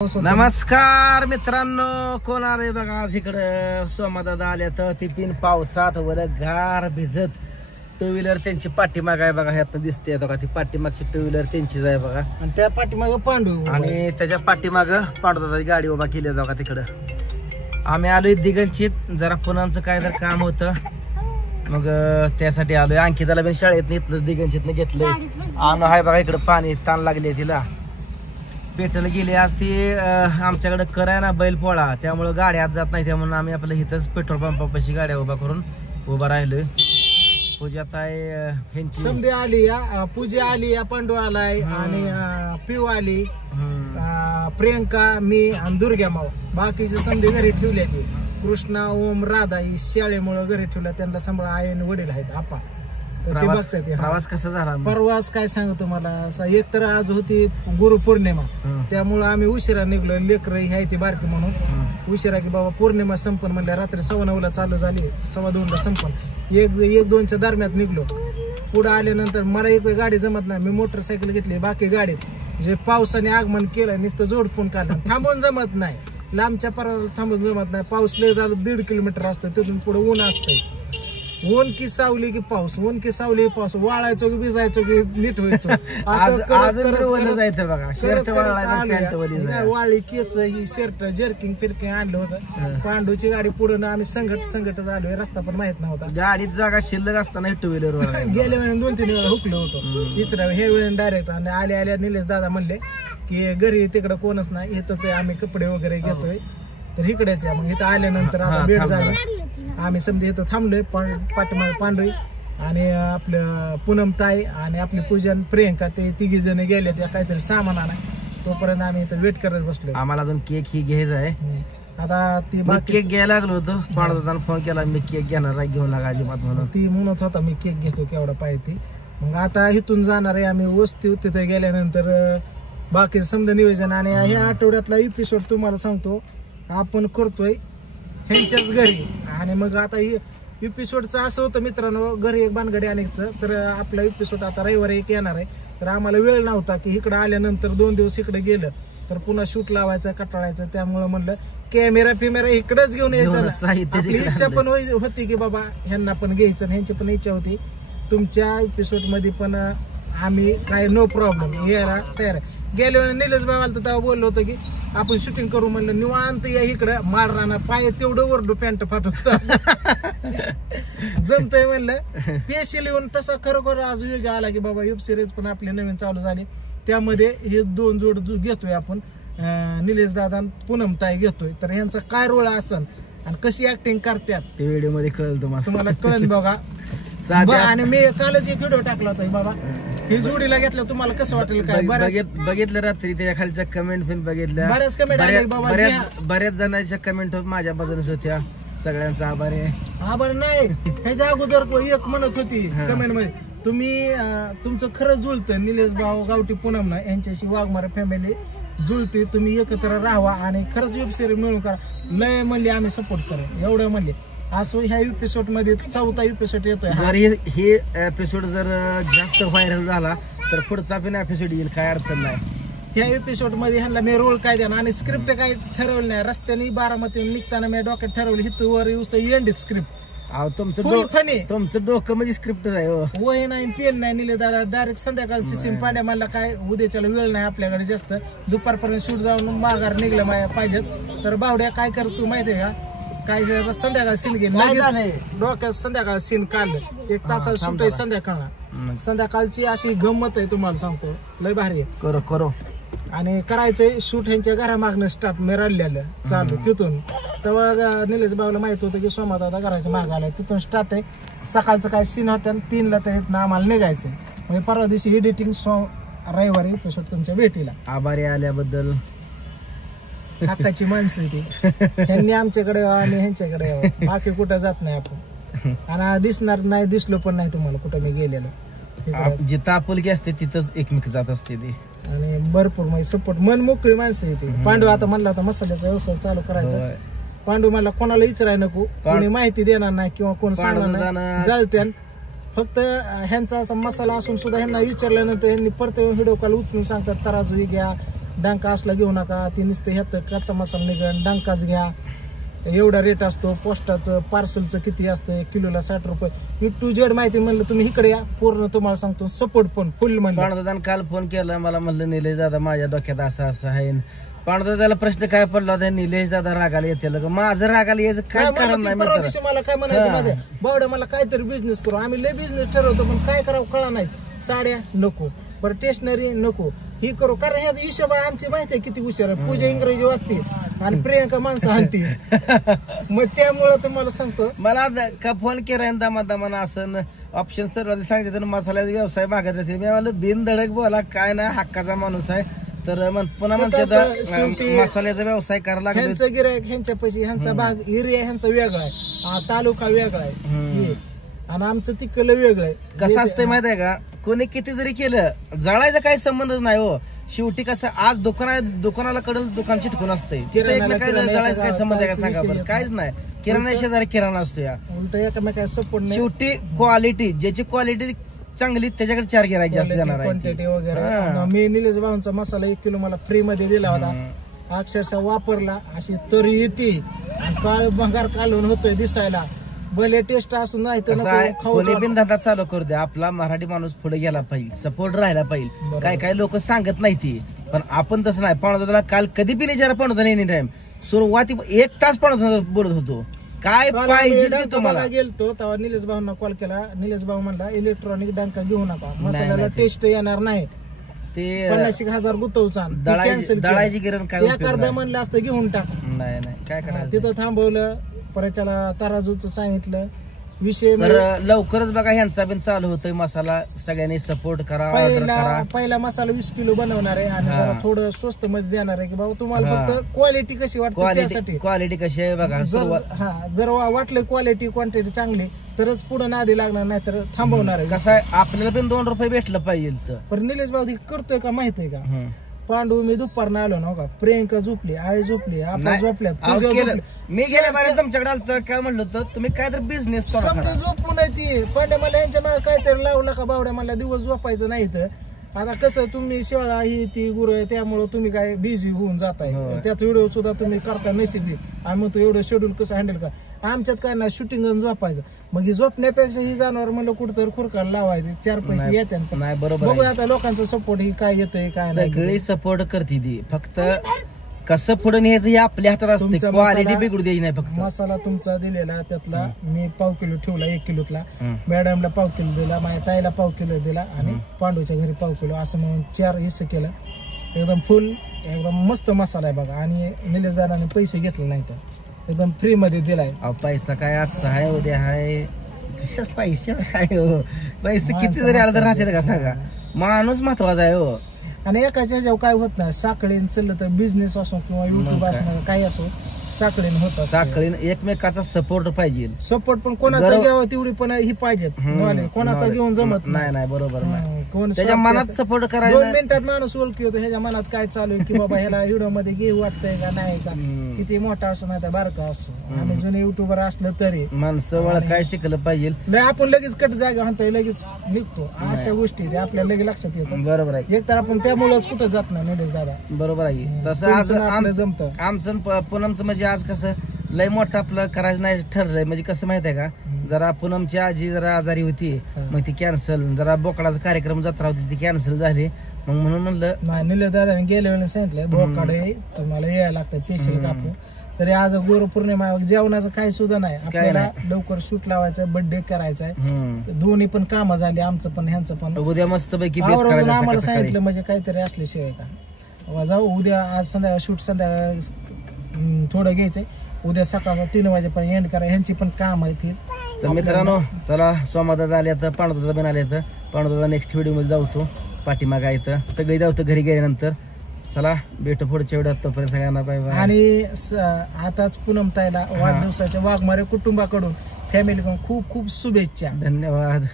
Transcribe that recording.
नमस्कार मित्रांनो, कोण आले बघा आज इकडं. सोमादादा आल्या तर ती पिन पावसात वर गार भिजत. टू व्हीलर त्यांची पाठीमाग आहे बघा, ह्यात दिसते बघा. ती पाठीमागची टू व्हीलर त्यांचीच आहे बघा. आणि त्या पाठीमाग पांडू आणि त्याच्या पाठीमाग पांडुदादाची गाडी उभा केली बघा तिकडं. आम्ही आलोय दिगंचित, जरा पुनमचं काय जर काम होतं, मग त्यासाठी आलोय. अंकिताला पण शाळेत इथनच दिगंचितनं घेतलंय. आणि हाय बघा इकडं पाणी ताण लागले तिला. पेटल गेली आज ती. आमच्याकडे कराय ना बैल पोळा, त्यामुळे गाडी आज जात नाही. त्यामुळे आम्ही आपलं इथंच पेट्रोल पंपापाशी गाड्या उभा करून उभा राहिलोय. पूजात आहे ह्यांची समधी आली, पूजा आली, पांडू आलाय आणि पिऊ आली, प्रियंका, मी आणि दुर्गा माव. बाकीचे समधी घरी ठेवले. ते कृष्णा, ओम, राधा ही शाळेमुळे घरी ठेवल्या. त्यांना सांभाळ आई आणि वडील आहेत आपा. प्रवास कसा झाला? प्रवास काय सांगू तुम्हाला. एक तर आज होती गुरुपौर्णिमा, त्यामुळे आम्ही उशिरा निघलो. लेकर ह्याय ती बारकी म्हणून उशिरा की बाबा पौर्णिमा संपन म्हणल्या. रात्री 9:15 चालू झाली, 2:15 संपन. 1-2च्या दरम्यान निघलो. पुढे आल्यानंतर मला एक गाडी जमत नाही, मी मोटरसायकल घेतली. बाकी गाडीत जे पावसाने आगमन केलं नुसतं जोडपून काढलं. थांबून जमत नाही, लांबच्या पर्वत थांबून जमत नाही. पाऊस लय झालं 1.5 किलोमीटर असतं, तिथून पुढे ऊन असतंय. ऊन की सावली की पाऊस, ऊन की सावली की पाऊस. वाळायचो की भिजायचो की नीट व्हायचो. वाळी केस ही शर्ट जर्किंग फिरकिंग आणलं होतं. पांडूची गाडी पुढे आम्ही संघट आलोय. रस्ता पण माहित नव्हता. गाडीत जागा शिल्लक असताना टू व्हीलर गेल्या वेळेला 2-3 वेळा हुकलो होतो. तिसऱ्या हे वेळेला डायरेक्ट. आणि आल्या निलेश दादा म्हणले की घरी तिकडं कोणच नाही, इथंच आम्ही कपडे वगैरे घेतोय, तर इकडेच. मग इथं आल्यानंतर आता भेट झाला. आम्ही समजा इथं थांबलोय. पाठीमागे पांडू आणि आपलं पूनम ताई आणि आपली पूजन प्रियंका, ते 3 जण गेले. त्या काहीतरी सामान आणाय, तोपर्यंत आम्ही इथं वेट करत बसलोय. आम्हाला अजून केक ही घ्यायचा आहे. आता ती केक घ्यायला लागलो होतो. पांडुदादानं फोन केला, मी केक घेणार घेऊन लागा अजिबात म्हणून. ती म्हणत होता मी केक घेतो केवढा पाहिजे. मग आता इथून जाणार आहे आम्ही वस्ती. तिथे गेल्यानंतर बाकी समजा नियोजन. आणि ह्या आठवड्यातला एपिसोड तुम्हाला सांगतो आपण करतोय ह्यांच्याच घरी. आणि मग आता एपिसोडचं असं होतं मित्रांनो, घरी एक बानगडी आणायचं. तर आपला एपिसोड आता रविवारी एक येणार आहे. तर आम्हाला वेळ नव्हता की इकडे आल्यानंतर 2 दिवस इकडे गेलं तर पुन्हा शूट लावायचं, कटाळायचं. त्यामुळे म्हणलं कॅमेरा इकडेच घेऊन यायचं. आपली इच्छा पण होती की बाबा ह्यांना पण घ्यायचं, ह्यांची पण इच्छा होती. तुमच्या एपिसोड मध्ये पण आम्ही काय नो प्रॉब्लेम यायला तयार आहे. गेल्या वेळेला निलेश भाऊ आला तर तेव्हा बोललो होतो की आपण शूटिंग करू. म्हणलं निवांत या इकडं, मार राहणार पाय तेवढं वरडू पॅन्ट फाटत जमतंय म्हणलं. पेशल येऊन तसा खरोखर आज वेग आला की बाबा वेब सिरीज पण आपली नवीन चालू झाली. त्यामध्ये हे 2 जोड घेतोय आपण, निलेश दादा पूनम ताई घेतोय. तर ह्यांचा काय रोल असन आणि कशी ऍक्टिंग करतात ते व्हिडिओ मध्ये कळेल तुम्हाला कळेल बघा. आणि मी कालच एक व्हिडिओ टाकला होता बाबा, ही जोडीला घेतलं तुम्हाला कसं वाटेल काय. बघितलं रात्री त्याच्या खालच्या कमेंट पण बघितल्या. बऱ्याच कमेंट बऱ्याच जणांच्या कमेंट माझ्या बाजूनच होत्या. सगळ्यांचा आभार आहे. आभार नाही, ह्याच्या अगोदर एक म्हणत होती कमेंट मध्ये, तुम्ही तुमचं खरंच जुळतं निलेश भाऊ गावठी पूनम ना यांच्याशी वाघमारे फॅमिली जुळते. तुम्ही एकत्र राहावा आणि खरंच वेब सिरीज मिळून करा. लय म्हणले आम्ही सपोर्ट करा, एवढं म्हणले. असो ह्या एपिसोड मध्ये 4था एपिसोड येतोय. जर हे एपिसोड जर जास्त व्हायरल झाला तर पुढचा पण एपिसोड येईल, काय अडचण नाही. ह्या एपिसोड मध्ये ह्यांना मी रोल काय देणार आणि स्क्रिप्ट काय ठरवलं नाही. रस्त्याने बारामती निघताना मी डोक्यात ठरवलं हिथवर येऊस तर एंड स्क्रिप्ट. तुमचं डोकं म्हणजे स्क्रिप्टच आहे. वय नाही, पेन नाही, निले दादा डायरेक्ट संध्याकाळ सिसिम पांड्या म्हणला काय उद्याच्याला वेळ नाही आपल्याकडे जास्त, दुपारपर्यंत शूट जाऊन माघार निघलं माझ्या पाहिजेत. तर बावड्या काय करतो माहितीये का, काय संध्याकाळ सीन गेली डोक्यात. संध्याकाळ सीन काढलं, 1 तासात शूट आहे संध्याकाळ. संध्याकाळची अशी गंमत आहे तुम्हाला सांगतो, लय भारी आहे. करो आणि करायचंय शूट ह्यांच्या घरामागणं स्टार्ट मी रडलेलं चालू तिथून. तेव्हा निलेश भाऊला माहित होतं की सोमा दादा घराच्या माग आलाय, तिथून स्टार्ट आहे. सकाळचं काय सीन होत्या 3ला तर इथनं आम्हाला निघायचंय. म्हणजे परवा दिवशी एडिटिंग रविवारी एपिसोड तुमच्या भेटीला. आभारी आल्याबद्दल. हक्काची माणसं ती, ह्यांनी आमच्याकडे यावं आणि ह्यांच्याकडे यावं, बाकी कुठं जात नाही आपण. आणि दिसणार नाही, दिसलो पण नाही तुम्हाला कुठं मी गेलेलो. जिथं आपुलकी असते तिथंच एकमेक जात असते ती. आणि भरपूर म्हणजे सपोर्ट, मन मोकळी माणसं येते. पांडू आता म्हणला होता मसाल्याचा व्यवसाय चालू करायचा. पांडू मला कोणाला विचाराय नको, कोणी माहिती देणार नाही किंवा कोण सांगणार नाही, चालते. फक्त ह्यांचा असा मसाला असून सुद्धा ह्यांना विचारल्यानंतर ह्यांनी परत व्हिडिओ कॉल उचलून सांगतात तराजू घ्या, डांका असला घेऊ नका, ती नुसतं ह्यात कच्चा मसाला निघण, डांकाच घ्या, एवढा रेट असतो. पोस्टाचं पार्सलचं किती असतं, किलोला 60 रुपये. मी टू जेड माहिती म्हणलं तुम्ही इकडे या, पूर्ण तुम्हाला सांगतो. सपोर्ट पण फुल म्हणलं. पांडुदादानं काल फोन केला मला, म्हणलं निलेश दादा माझ्या डोक्यात असं आहे. पांडुदादाला प्रश्न काय पडला होता, निलेश दादा रागाला येते. माझं रागाला यायचं काय कारण नाही. मला काय म्हणायचं मध्ये, बावड्या मला काहीतरी बिझनेस करू. आम्ही लय बिझनेस ठरवतो, पण काय करावं कळा नाही. साड्या नको, बरं स्टेशनरी नको, ही करू. कारण ह्या हिशोब आमची माहिती आहे किती हुशार आहे. पूजा इंग्रजी वाचते आणि प्रियंका माणसं आणते. मग त्यामुळं तुम्हाला सांगतो, मला का फोन केला दमादमानं असं ऑप्शन सर्व सांगितलं, मसाल्याचा व्यवसाय मागत होते. मी म्हणलं बिनधडक बोला, काय ना हक्काचा माणूस आहे. तर पुन्हा म्हणते मसाल्याचा व्यवसाय करायला लागला. ह्यांचं गिरायक ह्यांच्या पैसे, ह्यांचा भाग एरिया ह्यांचा वेगळा आहे, तालुका वेगळा आहे, आणि आमचं तिकडलं वेगळं आहे. कसं असतंय माहित आहे का, कोणी किती जरी केलं जळायचा काही संबंधच नाही हो. शेवटी कसं आज दुकानाला कडल दुकान चिटकून असतंय, जळायचा काय संबंध आहे का सांगा बरं. काहीच नाही. किराणा शेजारी किराणा असतो. या उलट एकमेकाला सपोर्ट नाही. शेवटी क्वालिटी, ज्याची क्वालिटी चांगली त्याच्याकडे 4 गिरायक जास्त देणार आहे. क्वांटिटी वगैरे. मी निलेश भाऊंचा मसाला 1 किलो मला फ्री मध्ये दिला होता. अक्षरशः वापरला, अशी तरी येते, काळ भंगार कालवून होतोय दिसायला. भले टेस्ट असून नाही तर कोणी बिन धंदा चालू करू दे, आपला मराठी माणूस पुढे गेला पाहिजे, सपोर्ट राहायला पाहिजे. काय लोक सांगत नाही ती, पण आपण तसं नाही. पांडुदादाला काल कधी बी विचारा, पांडुदादा एनी टाइम सुरुवाती 1 तास पांडुदादा बोलत होतो, काय पाहिजे तुम्हाला. गेलतो तेव्हा निलेश भाऊंना कॉल केला. निलेश भाऊ म्हणला इलेक्ट्रॉनिक डांका घेऊ नका, मसाल्याला टेस्ट येणार नाही, ते 50,000 गुतवचा दळायची गिरण काय अर्धा म्हणलं असतं घेऊन टाक. नाही काय करायचं. तिथं थांबवलं, परत त्याला तराजूचं सांगितलं विषय. लवकरच बघा ह्यांचा पण चालू होतोय मसाला, सगळ्यांनी सपोर्ट करा. पहिला मसाला 20 किलो बनवणार आहे आणि जरा थोडं स्वस्त मध्ये देणार आहे की बाबा तुम्हाला फक्त क्वालिटी कशी वाटते, क्वालिटी कशी आहे बघा. जर वाटलं क्वालिटी क्वांटिटी चांगली तरच पुढे नादी लागणार, नाही तर थांबवणार आहे. कसं आहे, आपल्याला पण 2 रुपये भेटलं पाहिजे. पण निलेश भाऊ करतोय का माहित आहे का. पांडू मी दुपारनं आलो ना का, प्रियंका झोपली, आई झोपली, आपण झोपल्यात. मी गेल्या बाहेर तुमच्याकडे आलो, काय म्हणलं होतं तुम्ही काय तर बिझनेस समजा झोपून नाही ती. पांड्या मला यांच्या मागे काहीतरी लावला का बावड्या, मला दिवस झोपायचं नाही. तर आता कसं तुम्ही शेळा ही ती गुरु आहे, त्यामुळे तुम्ही काय बिझी होऊन जाताय. त्यात व्हिडिओ सुद्धा तुम्ही करता नशिबी. आम्ही म्हणतो एवढं शेड्यूल कसं हँडल का. आमच्यात काय नाही, शूटिंग झोपायचं. मग ही झोपण्यापेक्षा ही जनावर म्हणलं कुठं खुरकायला लावायचे, 4 पैसे येतात. नाही बरोबर. बघू आता लोकांचा सपोर्ट ही काय येतंय काय नाही. सगळी सपोर्ट करते ती, फक्त कसं पुढे न्यायचं हे आपल्या हातात असते. क्वालिटी बिघडू द्यायची नाही. फक्त मसाला तुमचा दिलेला त्यातला मी पाव किलो ठेवला, 1 किलोतला. मॅडमला पाव किलो दिला, माझ्या ताईला पाव किलो दिला आणि पांडूच्या घरी पाव किलो, असं म्हणून 4 हिस्से केलं. एकदम फुल एकदम मस्त मसाला आहे बघा. आणि निलेश दादाने पैसे घेतले नाही, तर एकदम फ्री मध्ये दिलाय. पैसा काय आजचा आहे उद्या आहे, कशाच पैसे आहे. पैसे किती जरी आला तर राहते का सांगा. माणूस महत्वाचा आहे हो. आणि एकाच्या ह्याच्यावर काय होत नाही. साखळीन चाललं तर बिझनेस असो किंवा युट्यूब असो काही असो, साखळीन होत. साखळीन एकमेकाचा सपोर्ट पाहिजे. सपोर्ट पण कोणाचा घ्यावा तेवढी पण ही पाहिजे. कोणाचा घेऊन जमत नाही बरोबर. त्याच्या मनात सपोर्ट करायचा. 2 मिनिटात माणूस ओळखी होतो ह्याच्या मनात काय चालू आहे, की बाबा ह्याला व्हिडिओ मध्ये घेऊ वाटतंय का नाही का. किती मोठा असो नाही तर बारका असो, आम्ही जुने युट्यूबर असलं तरी माणसं काय शिकलं पाहिजे. आपण लगेच कट जागा म्हणतोय, लगेच निघतो. अशा गोष्टी आपल्याला लगेच लक्षात येतात. बरोबर आहे. एक तर आपण त्यामुळेच कुठं जात नाही निलेश दादा. बरोबर आहे. तसं आज जमतं आमचं पूनमचं म्हणजे आज कसं लय मोठं आपलं करायचं नाही ठरलंय. म्हणजे कसं माहित आहे का, जरा पूनमची आजी जरा आजारी होती, मग ती कॅन्सल. जरा बोकडाचा कार्यक्रम जत्रा होती ती कॅन्सल झाली. मग म्हणून म्हणलं नाही, निलेश दादाने गेल्या वेळेला सांगितलं बोकडे तुम्हाला यायला लागतं स्पेशल कापून. तरी आज गुरु पौर्णिमा, जेवणाचं काही सुद्धा नाही. आपल्याला लवकर शूट लावायचं, बर्थडे करायचा आहे. दोन्ही पण कामं झाली, आमचं पण ह्यांचं पण. उद्या मस्त पैकी आम्हाला सांगितलं म्हणजे काहीतरी असल्याशिवाय का जाऊ. उद्या आज संध्याकाळ शूट, संध्याकाळ थोडं घ्यायचंय, उद्या सकाळचा 3 वाजेपर्यंत एंड करा. ह्यांची पण काम आहे. तर मित्रांनो चला, सोमादादा आले तर पांडुदादा पण आले तर पांडुदादा नेक्स्ट व्हिडिओ मध्ये जाऊतो. पाठीमागा येतं सगळे जाऊतो घरी गेल्यानंतर. चला भेटू पुढच्या व्हिडिओत, तोपर्यंत सगळ्यांना बाय बाय. आणि आताच पूनम ताईला वाढदिवसाच्या वाघमारे कुटुंबाकडून, फॅमिलीकडून खूप खूप शुभेच्छा. धन्यवाद.